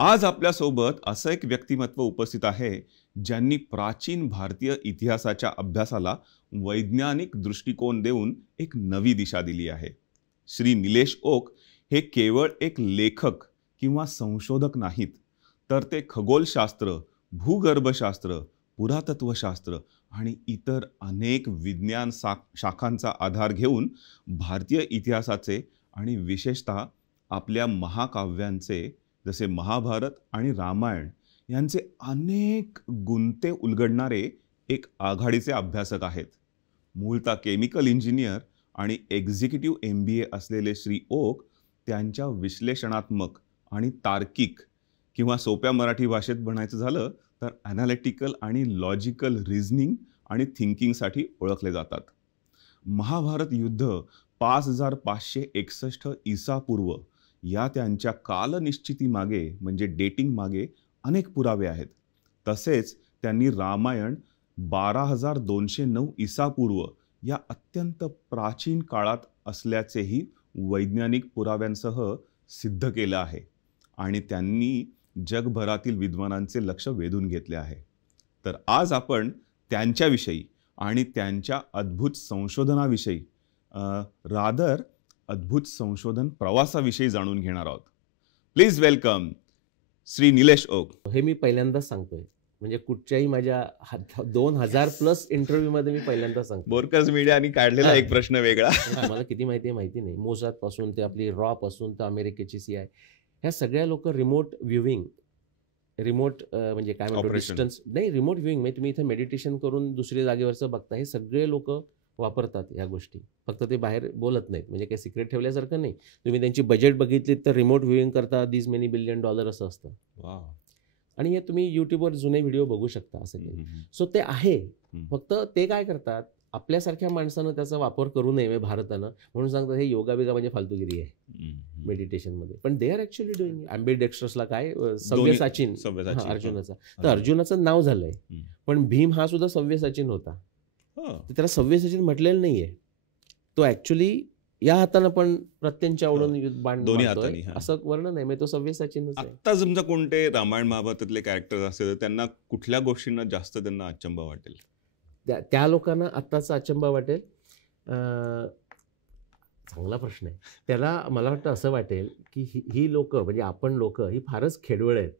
आज आपल्यासोबत असं एक व्यक्तिमत्व उपस्थित आहे ज्यांनी प्राचीन भारतीय इतिहासाच्या अभ्यासाला वैज्ञानिक दृष्टिकोन देऊन एक नवी दिशा दिली आहे. श्री निलेश ओक हे केवळ एक लेखक किंवा संशोधक नाहीत, तर ते खगोलशास्त्र, भूगर्भशास्त्र, पुरातत्वशास्त्र आणि इतर अनेक विज्ञान शाखांचा आधार घेऊन भारतीय इतिहासाचे आणि विशेषतः आपल्या महाकाव्यांचे जसे महाभारत आणि रामायण यांचे अनेक गुंते उलगडणारे एक आघाडीचे अभ्यासक आहेत. मूळतः केमिकल इंजिनियर आणि एक्झिक्युटिव्ह MBA असलेले श्री ओक त्यांच्या विश्लेषणात्मक आणि तार्किक किंवा सोप्या मराठी भाषेत म्हणायचं झालं तर ॲनालिटिकल आणि लॉजिकल रिझनिंग आणि थिंकिंगसाठी ओळखले जातात. महाभारत युद्ध 5561 ईसापूर्व या त्यांच्या कालनिश्चितीमागे म्हणजे डेटिंग मागे अनेक पुरावे आहेत. तसेच त्यांनी रामायण 12209 ईसापूर्व या अत्यंत प्राचीन काळात असल्याचेही वैज्ञानिक पुराव्यांसह सिद्ध केलं आहे आणि त्यांनी जगभरातील विद्वानांचे लक्ष वेधून घेतले आहे. तर आज आपण त्यांच्याविषयी आणि त्यांच्या अद्भुत संशोधनाविषयी रादर अद्भुत संशोधन प्रवासाविषयी जाणून घेणार आहोत. Please welcome Shri Nilesh Oak. हे मी पहिल्यांदाच सांगतोय, म्हणजे कुठच्याही माझ्या 2000+ इंटरव्ह्यू मध्ये मी पहिल्यांदाच सांगतो. बोरकर्स मीडियाने काढलेला एक प्रश्न वेगळा. मला किती माहिती नाही. मोसाद पासून ते आपली रॉ पासून तर अमेरिकेची CI, ह्या सगळ्या लोक रिमोट व्ह्यूविंग, रिमोट म्हणजे काय म्हणतो डिस्टन्स नाही, रिमोट व्ह्यूइंग म्हणजे तुम्ही इथे मेडिटेशन करून दुसऱ्या जागेवरचं बघता, हे सगळे लोक वापरतात ह्या गोष्टी. फक्त ते बाहेर बोलत नाहीत, म्हणजे काही सिक्रेट ठेवल्यासारखं नाही. तुम्ही त्यांची बजेट बघितली तर रिमोट व्ह्यूइंग करता $these many billion असं असतं. आणि हे तुम्ही यूट्यूबवर जुने व्हिडिओ बघू शकता असं काही. सो ते आहे. फक्त ते काय करतात, आपल्यासारख्या माणसानं त्याचा वापर करू नये भारतानं, म्हणून सांगतात हे योगा बिगा म्हणजे फालतूगिरी आहे मेडिटेशनमध्ये. पण दे आर ॲक्च्युअली डुईंग. ॲम्बिडेक्स्ट्रसला काय सव्यसाचीन अर्जुनाचा, तर अर्जुनाचं नाव झालंय, पण भीम हा सुद्धा सव्यसाचीन होता. त्याला सव्यसाचीन म्हटलेलं नाहीये. तो ऍक्च्युली या हातानं पण प्रत्यंच्या आवडून बाण मारतोय असं वर्णन आहे, म्हणजे तो सव्यसाचीनच आहे. आता समजा कोणते रामायण महाभारतातले कॅरेक्टर असतील तर त्यांना कुठल्या गोष्टींना जास्त त्यांना अचंबा वाटेल? त्या लोकांना आत्ताचा अचंबा वाटेल. चांगला प्रश्न आहे. त्याला मला वाटतं असं वाटेल की ही लोक म्हणजे आपण लोक ही फारच खेडवळ आहेत.